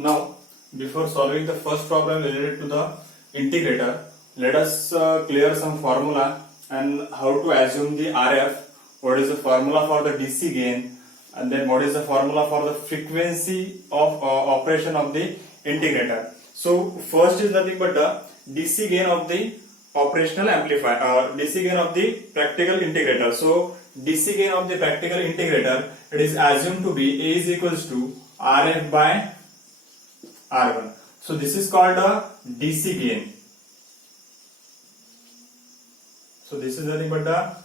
Now, before solving the first problem related to the integrator, let us clear some formula and how to assume the RF, what is the formula for the DC gain, and then what is the formula for the frequency of operation of the integrator. So, first is nothing but the DC gain of the operational amplifier, DC gain of the practical integrator. So, DC gain of the practical integrator, it is assumed to be A is equals to RF by R1. So this is called a DC gain. So this is nothing but the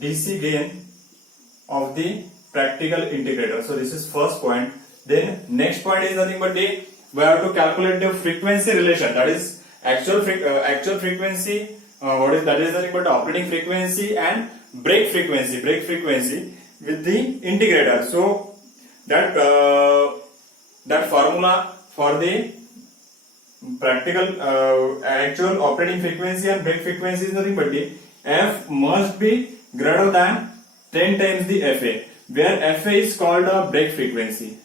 DC gain of the practical integrator. So this is first point. Then next point is nothing but we have to calculate the frequency relation. That is actual frequency. What is that? Is nothing but the operating frequency and break frequency with the integrator. So that that formula for the practical actual operating frequency and break frequency is nothing but the F must be greater than 10 times the FA, where FA is called a break frequency,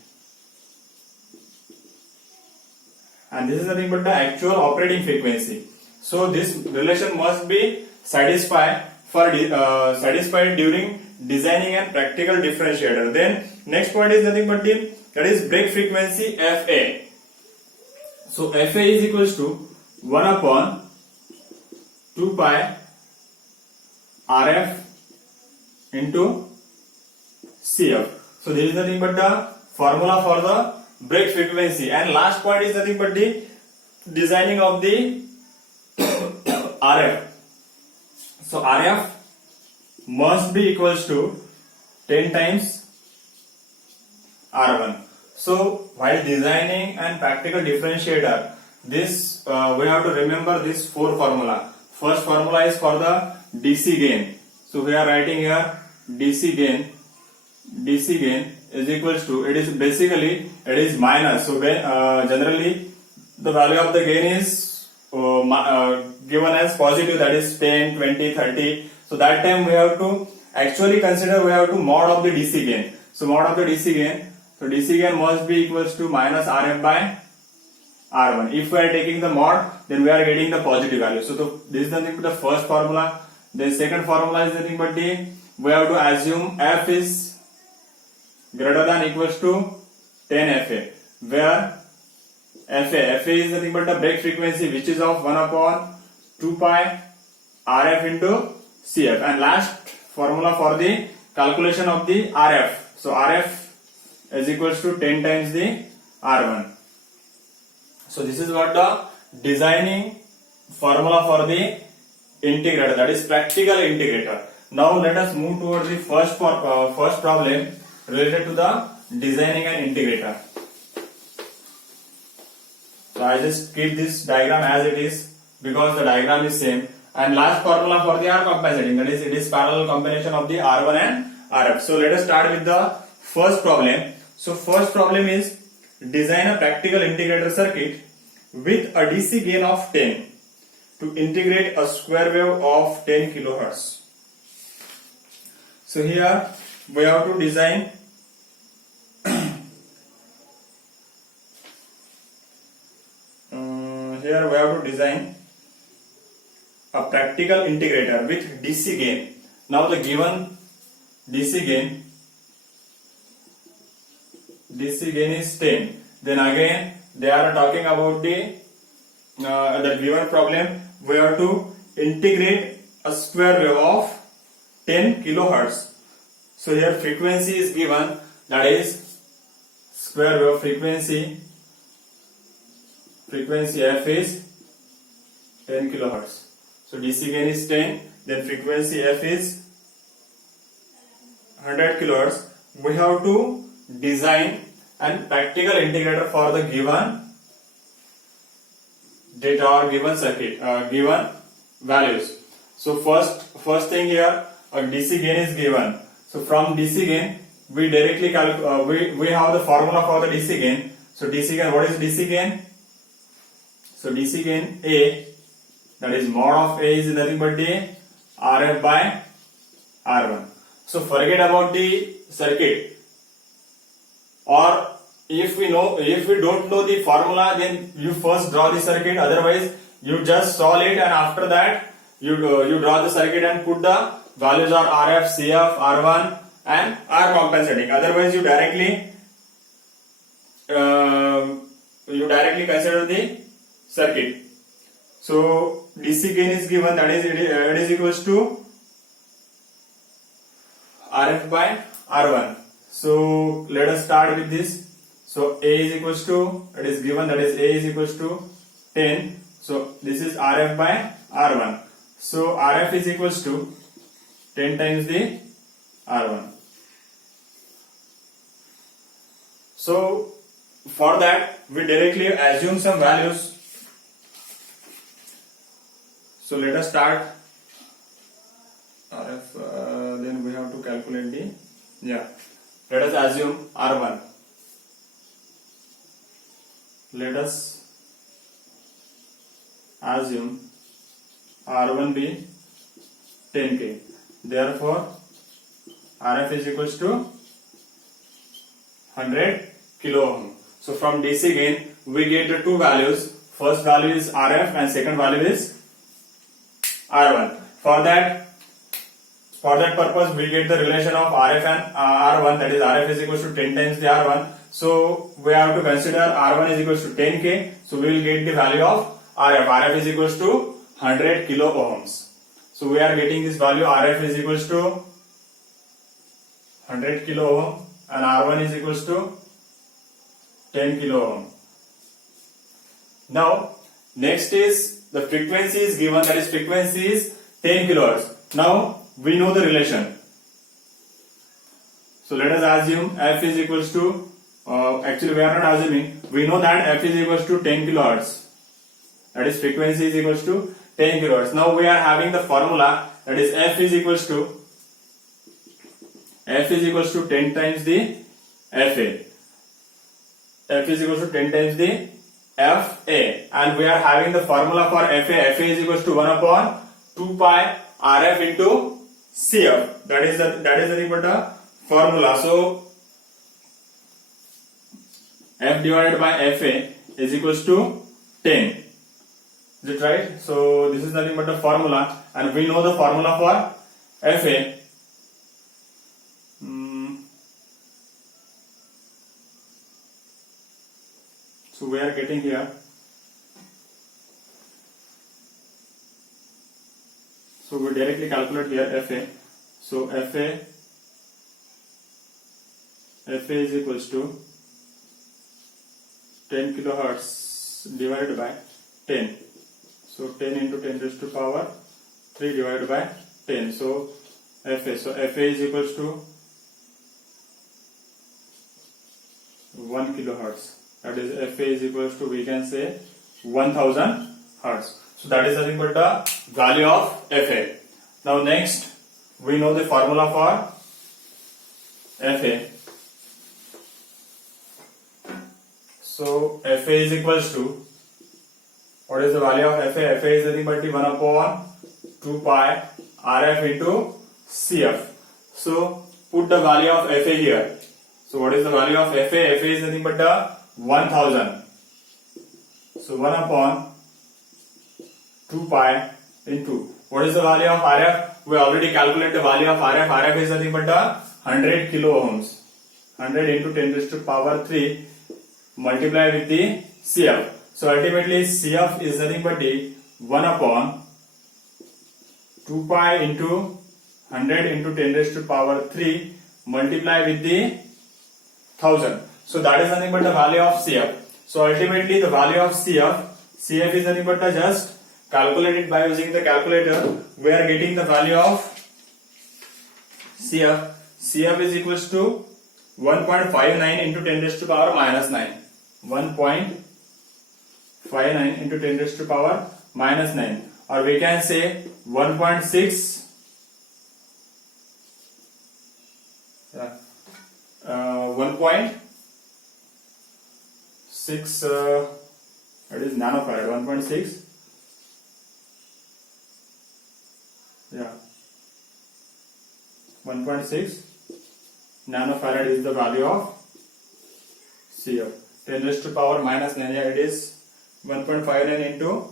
and this is nothing but the actual operating frequency. So this relation must be satisfied during designing and practical differentiator. Then next point is nothing but that is break frequency FA. So FA is equals to 1 upon 2 pi RF into CF. So this is nothing but the formula for the break frequency. And last point is nothing but the designing of the RF. So RF must be equals to 10 times R1. So while designing and practical differentiator, this we have to remember this four formula. First formula is for the DC gain. So we are writing here DC gain is equals to, it is basically it is minus. So when generally the value of the gain is given as positive, that is 10, 20, 30. So that time we have to actually consider, we have to mod of the DC gain. So mod of the DC gain. So DC gain must be equals to minus RF by R1. If we are taking the mod, then we are getting the positive value. So this is nothing but the first formula. The second formula is nothing but we have to assume F is greater than equals to 10 FA, where FA is nothing but the break frequency, which is of 1 upon 2 pi RF into CF. And last formula for the calculation of the RF. So RF is equals to 10 times the R1. So this is what the designing formula for the integrator, that is practical integrator. Now let us move towards the first problem related to the designing an integrator. So I just keep this diagram as it is because the diagram is same. And last formula for the R compensating, that is it is parallel combination of the R1 and RF. So let us start with the first problem. So first problem is design a practical integrator circuit with a DC gain of 10 to integrate a square wave of 10 kilohertz. So here we have to design a practical integrator with DC gain. Now the given DC gain is 10. Then again they are talking about the given problem. We have to integrate a square wave of 10 kilohertz. So here frequency is given, that is square wave frequency F is 10 kilohertz. So DC gain is 10, then frequency F is 100 kilohertz. We have to design and practical integrator for the given data or given circuit, given values. So first thing here, a DC gain is given. So from DC gain, we directly we have the formula for the DC gain. So DC gain, what is DC gain? So DC gain A, that is mod of A is nothing but the RF by R1. So forget about the circuit, or if we don't know the formula, then you first draw the circuit. Otherwise, you just solve it, and after that you draw the circuit and put the values of RF, CF, R1 and R compensating. Otherwise, you directly consider the circuit. So DC gain is given, that is it is equals to RF by R1. So let us start with this. So A is equals to, it is given, that is A is equals to 10. So this is RF by R1. So RF is equals to 10 times the R1. So for that we directly assume some values. So let us start RF, then we have to calculate the, let us assume R1. Let us assume R1 be 10K. Therefore, RF is equals to 100 kilo ohm. So from DC gain, we get the two values. First value is RF and second value is R1. For that purpose, we get the relation of RF and R1, that is RF is equals to 10 times the R1. So we have to consider R1 is equals to 10K. So we will get the value of RF. RF is equals to 100 kilo ohms. So we are getting this value, RF is equals to 100 kilo ohm and R1 is equals to 10 kilo ohm. Now next is the frequency is given, that is frequency is 10 kilohertz. Now we know the relation. So let us assume F is equals to, actually we are not assuming, we know that F is equals to 10 kilohertz. That is frequency is equals to 10 kilohertz. Now we are having the formula, that is F is equals to 10 times the FA. F is equals to 10 times the FA, and we are having the formula for FA. FA is equals to 1 upon 2 pi RF into CF. That is the formula. So F divided by FA is equals to 10. Is it right? So this is nothing but the formula, and we know the formula for FA. So we are getting here. So we directly calculate here FA. So FA is equals to 10 kilohertz divided by 10. So 10 into 10 raised to power 3 divided by 10. So FA is equals to 1 kilohertz. That is FA is equals to, we can say, 1000 hertz. So that is nothing but the value of FA. Now next we know the formula for FA. So FA is equals to, what is the value of FA? FA is nothing but 1 upon 2 pi RF into CF. So put the value of FA here. So what is the value of FA? FA is nothing but the 1000. So 1 upon 2 pi into, what is the value of RF? We already calculated the value of RF. RF is nothing but the 100 kilo ohms. 100 into 10 raised to power 3 multiply with the CF. So ultimately CF is nothing but the 1 upon 2 pi into 100 into 10 raised to power 3 multiply with the 1000. So that is nothing but the value of CF. So ultimately the value of CF is nothing but just calculated by using the calculator. We are getting the value of CF. CF is equals to 1.59 into 10 raised to power minus 9. 1.59 into 10 raised to power minus 9, or we can say 1.6 1.6 that is nanofarad. 1.6 1.6 nanofarad is the value of CF. 10 raised to power minus 9, yeah, it is 1.59 into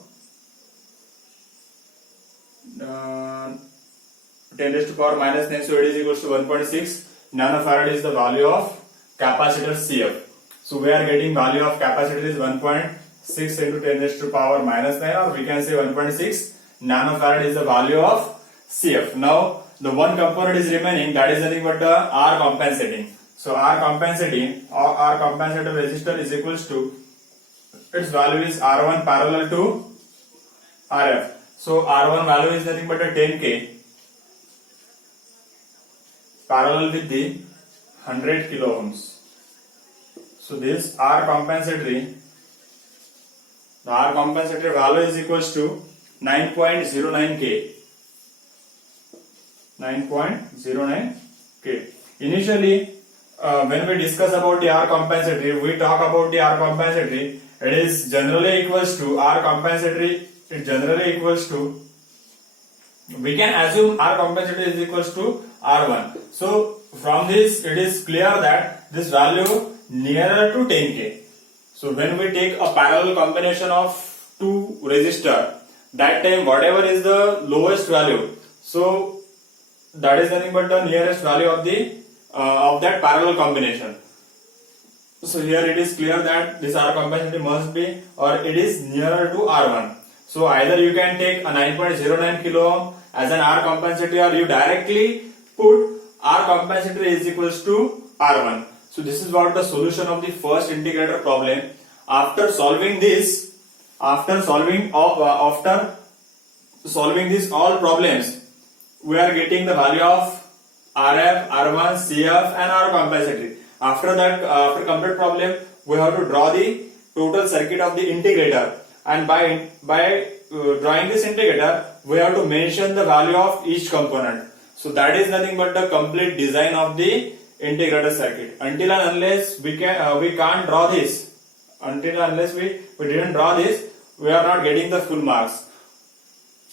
10 raised to power minus 9, so it is equals to 1.6 nanofarad is the value of capacitor CF. So we are getting value of capacitor is 1.6 into 10 raised to power minus 9, or we can say 1.6 nanofarad is the value of CF. Now the one component is remaining, that is nothing but the R compensating. So R compensating or R compensator resistor is equals to, its value is R1 parallel to RF. So R1 value is nothing but a 10K parallel with the 100 kilo ohms. So this R compensatory, the R compensatory value is equals to 9.09K. 9.09K. Initially, when we discuss about the R compensatory, we talk about the R compensatory. It is generally equals to R compensatory. It generally equals to, we can assume R compensatory is equals to R1. So from this, it is clear that this value nearer to 10K. So when we take a parallel combination of two resistor, that time whatever is the lowest value, so that is nothing but the nearest value of the of that parallel combination. So here it is clear that this R compensatory must be, or it is nearer to R1. So either you can take a 9.09 kilo ohm as an R compensatory, or you directly put R compensatory is equals to R1. So this is what the solution of the first integrator problem. After solving this, after solving all problems, we are getting the value of RF, R1, CF and R compensatory. After that, after complete problem, we have to draw the total circuit of the integrator, and by drawing this integrator, we have to mention the value of each component. So that is nothing but the complete design of the integrator circuit. Until and unless we can't draw this, until and unless we didn't draw this, we are not getting the full marks.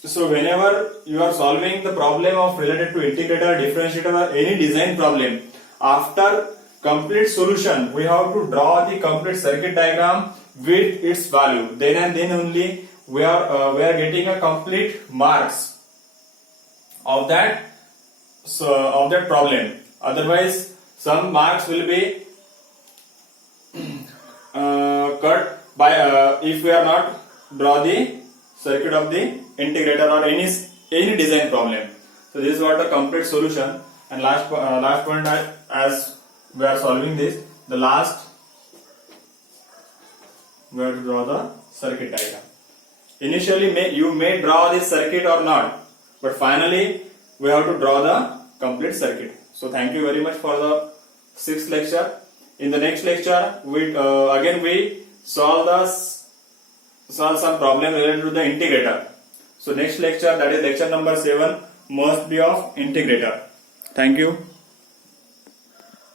So whenever you are solving the problem of related to integrator, differentiator or any design problem, after complete solution, we have to draw the complete circuit diagram with its value. Then and then only we are getting a complete marks of that problem. Otherwise, some marks will be cut by if we are not draw the circuit of the integrator or any design problem. So this is what the complete solution. And last point, as we are solving this, the last we have to draw the circuit diagram. Initially you may draw this circuit or not, but finally we have to draw the complete circuit. So thank you very much for the 6th lecture. In the next lecture, we solve some problem related to the integrator. So next lecture, that is lecture number 7, must be of integrator. Thank you.